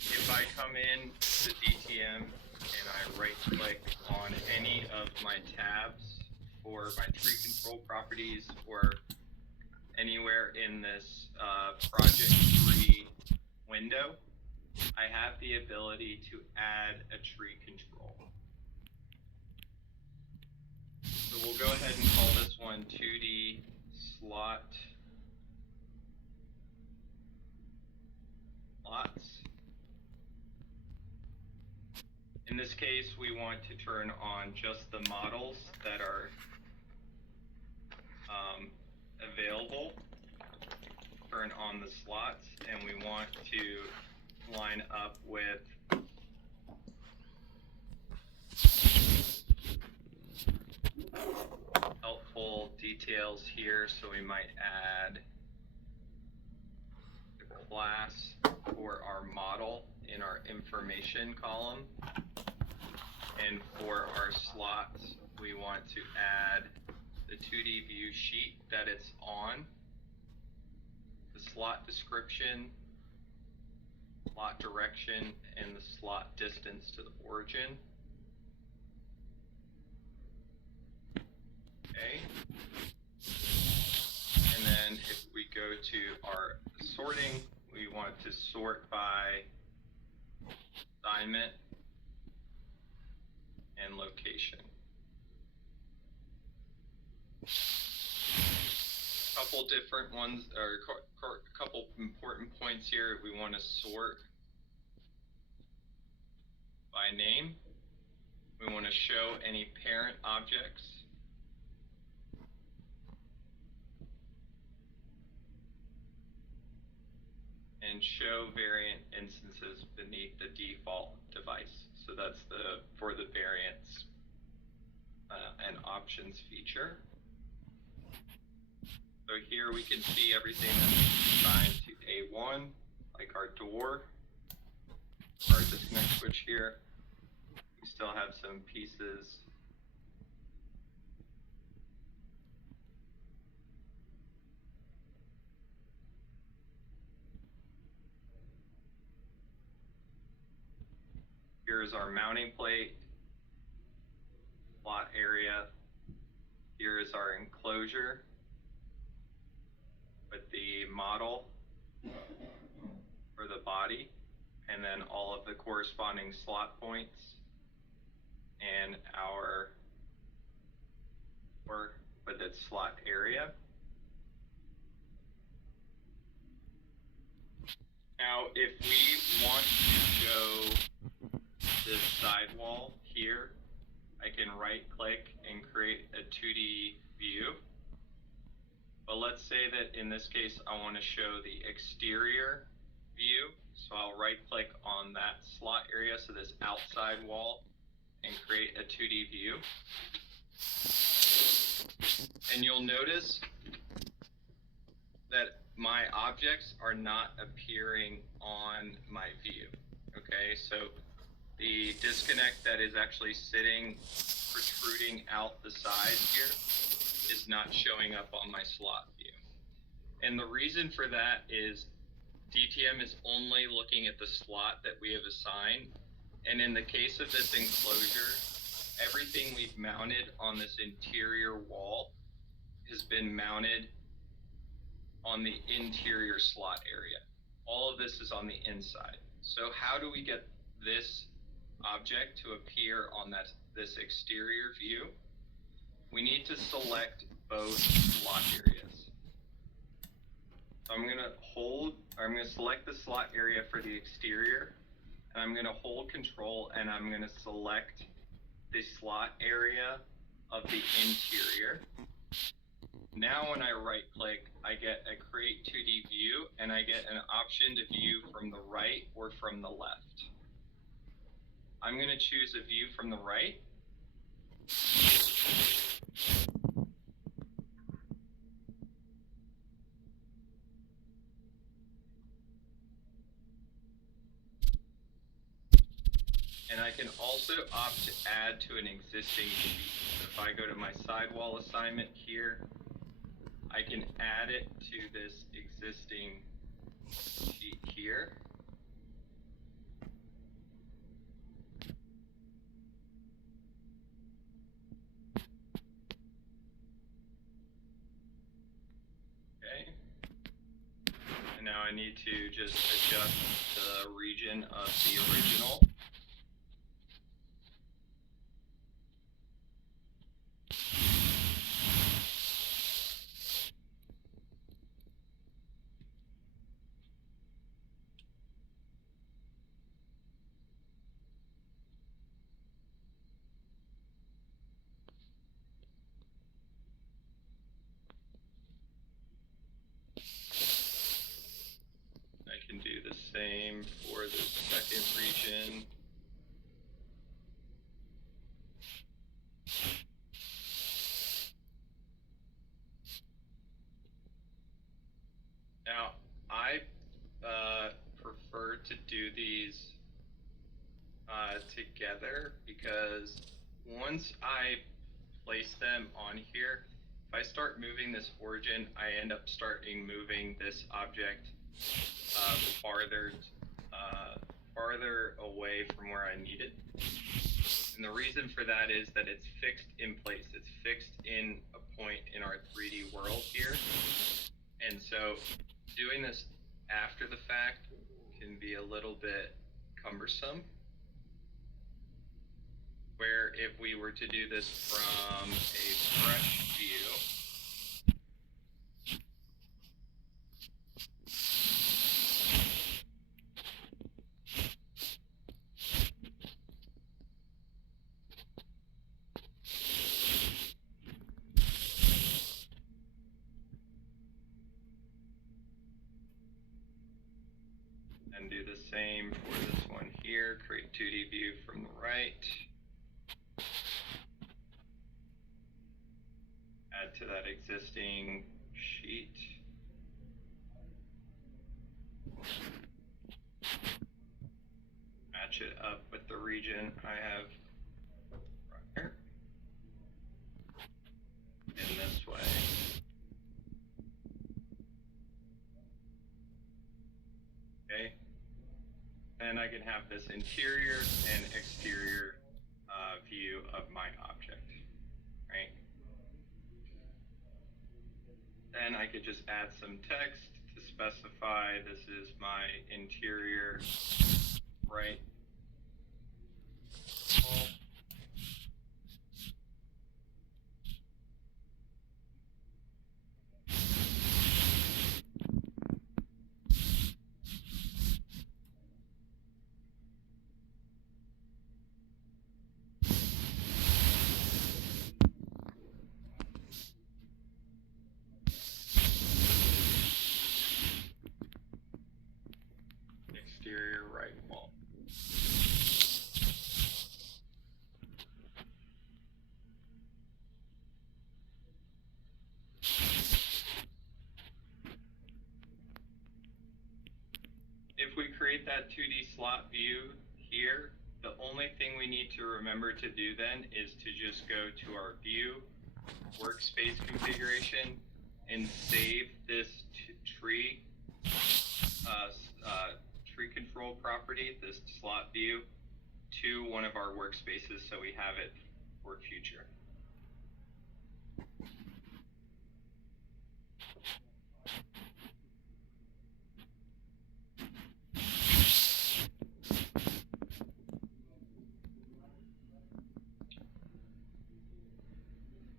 if I come in to DTM and I right click on any of my tabs for my tree control properties or anywhere in this project tree window, I have the ability to add a tree control. So we'll go ahead and call this one 2D slots. In this case, we want to turn on just the models that are available, turn on the slots, and we want to line up with helpful details here. So we might add the class for our model in our information column. And for our slots, we want to add the 2D view sheet that it's on, the slot description, slot direction, and the slot distance to the origin. Okay. And then if we go to our sorting, we want to sort by assignment and location. Couple different ones, or a couple important points here. We want to sort by name. We want to show any parent objects. And show variant instances beneath the default device. So that's for the variants and options feature. So here we can see everything that's assigned to A1, like our door, our disconnect switch here. We still have some pieces Here's our mounting plate, slot area. Here is our enclosure with the model for the body, and then all of the corresponding slot points and our work with its slot area. Now, if we want to show this sidewall here, I can right click and create a 2D view. But let's say that in this case, I want to show the exterior view. So I'll right click on that slot area, so this outside wall, and create a 2D view. And you'll notice that my objects are not appearing on my view. Okay, so the disconnect that is actually sitting, protruding out the side here, is not showing up on my slot view. And the reason for that is DTM is only looking at the slot that we have assigned. And in the case of this enclosure, everything we've mounted on this interior wall has been mounted on the interior slot area. All of this is on the inside. So how do we get this object to appear on this exterior view? We need to select both slot areas. So I'm going to select the slot area for the exterior, and I'm going to hold Control, and I'm going to select the slot area of the interior. Now when I right click, I get a create 2D view, and I get an option to view from the right or from the left. I'm going to choose a view from the right. And I can also opt to add to an existing sheet. If I go to my sidewall assignment here, I can add it to this existing sheet here. I need to just adjust the region of the original. I can do the same for the second region. Now, I prefer to do these together because once I place them on here, if I start moving this origin, I end up starting moving this object farther away from where I need it. And the reason for that is that it's fixed in place. It's fixed in a point in our 3D world here. And so doing this after the fact can be a little bit cumbersome. Where if we were to do this from a fresh view, and do the same for this one here, create 2D view from the right. Add to that existing sheet. Match it up with the region I have right here. In this way. Okay. And I can have this interior and exterior view of my object, right? Then I could just add some text to specify this is my interior, right? Exterior right wall. If we create that 2D slot view here, the only thing we need to remember to do then is to just go to our view, workspace configuration, and save this tree control property, this slot view, to one of our workspaces so we have it for future.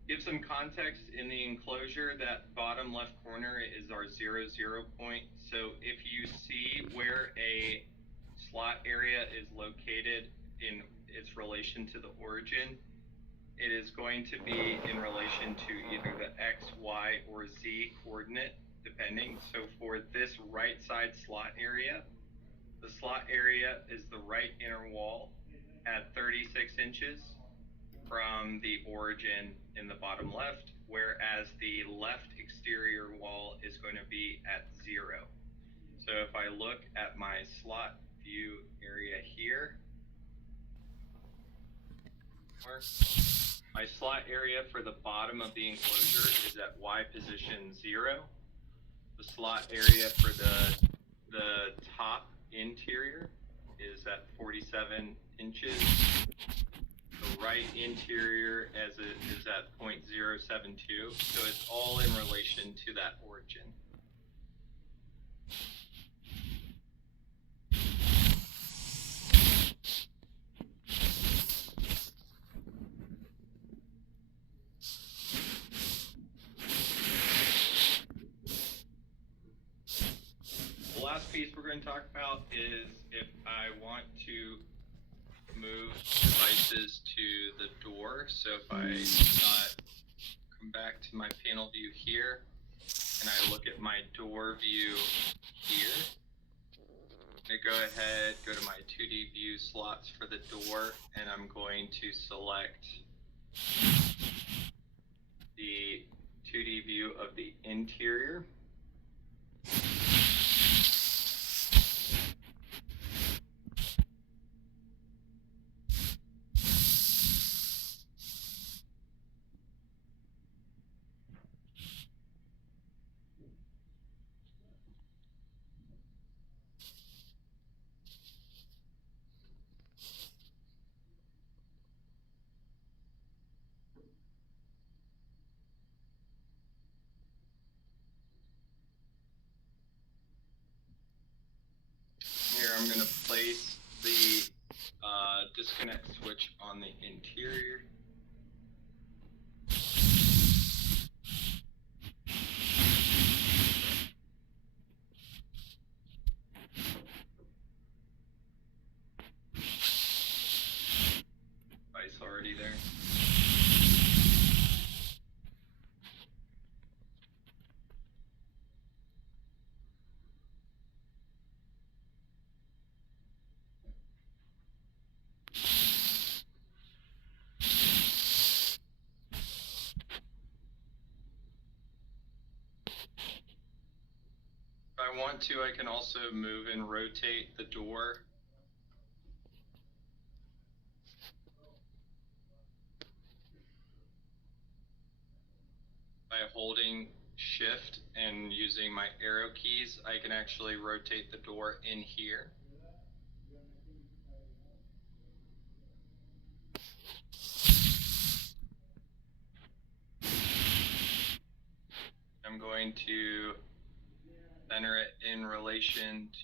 Give some context in the enclosure. That bottom left corner is our 0, 0 point. So if you see where a slot area is located in its relation to the origin, it is going to be in relation to either the X, Y, or Z coordinate, depending. So for this right side slot area, the slot area is the right inner wall at 36 inches from the origin in the bottom left, whereas the left exterior wall is going to be at 0. So if I look at my slot view area here, my slot area for the bottom of the enclosure is at Y position 0. The slot area for the top interior is at 47 inches. The right interior as it is at 0.072, so it's all in relation to that origin. we're going to talk about is if I want to move devices to the door. So if I come back to my panel view here, and I look at my door view here, I'm going to go ahead, go to my 2D view slots for the door, and I'm going to select the 2D view of the interior. Here I'm going to place the disconnect switch on the interior. Device already there. If I want to, I can also move and rotate the door. By holding Shift and using my arrow keys, I can actually rotate the door in here. I'm going to center it in relation to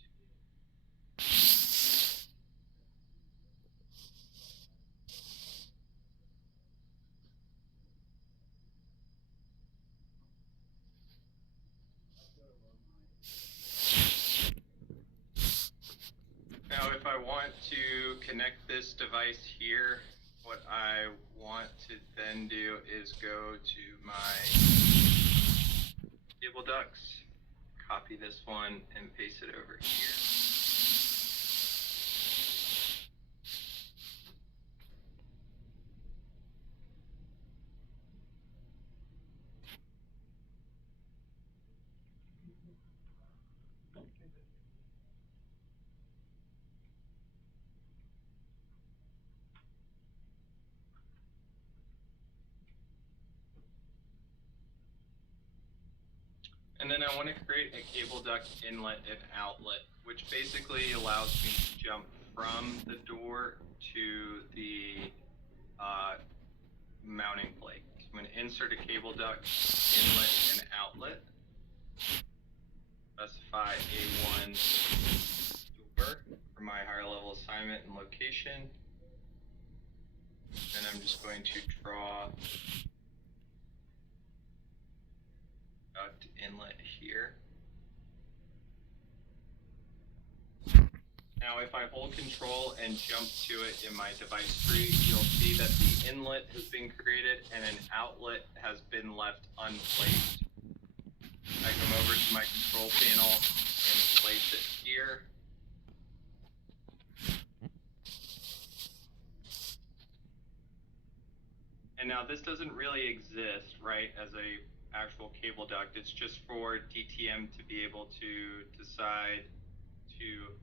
now, if I want to connect this device here, what I want to then do is go to my cable ducts, copy this one, and paste it over here. And then I want to create a cable duct inlet and outlet, which basically allows me to jump from the door to the mounting plate. So I'm going to insert a cable duct, inlet, and outlet. Specify A1 door for my higher level assignment and location. Then I'm just going to draw duct inlet here. Now if I hold control and jump to it in my device tree, you'll see that the inlet has been created and an outlet has been left unplaced. I come over to my control panel and place it here. And now this doesn't really exist, right, as a actual cable duct. It's just for DTM to be able to decide to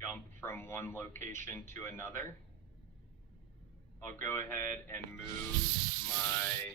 jump from one location to another. I'll go ahead and move my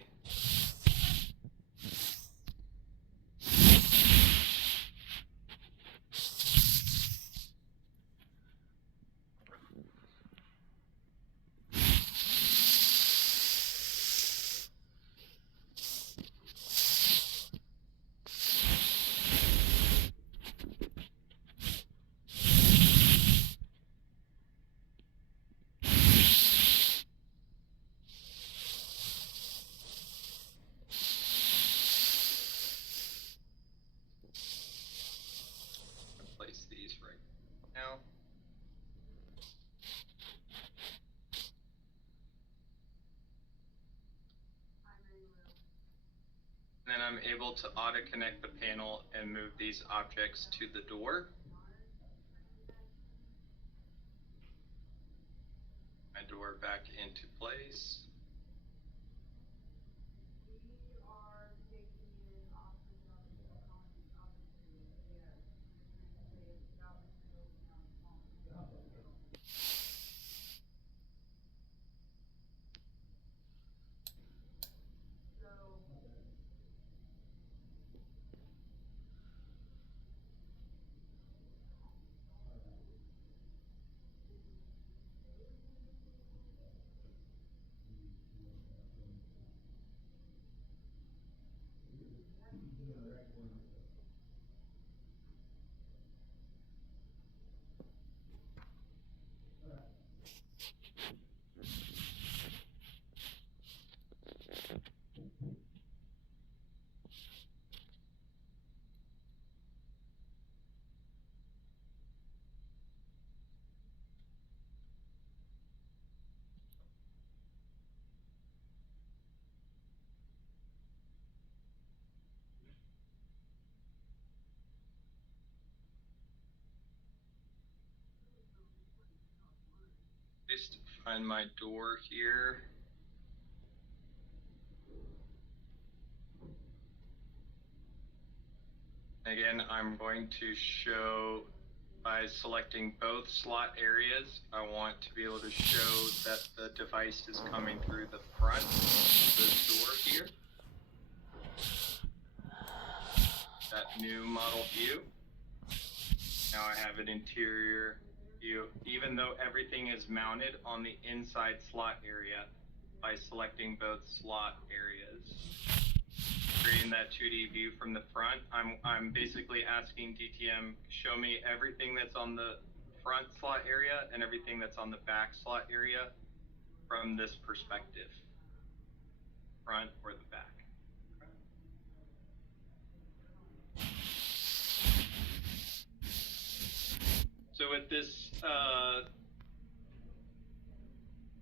now. Then I'm able to auto connect the panel and move these objects to the door. My door back into place. Just find my door here. Again, I'm going to show by selecting both slot areas. I want to be able to show that the device is coming through the front of the door here. That new model view. Now I have an interior view, even though everything is mounted on the inside slot area by selecting both slot areas. Creating that 2D view from the front, I'm basically asking DTM, show me everything that's on the front slot area and everything that's on the back slot area from this perspective, front or the back. So with this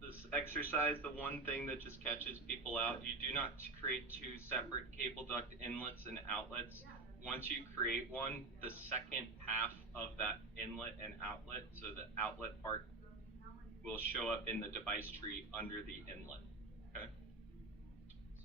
this exercise, the one thing that just catches people out, you do not create two separate cable duct inlets and outlets. Once you create one, the second half of that inlet and outlet, so the outlet part, will show up in the device tree under the inlet.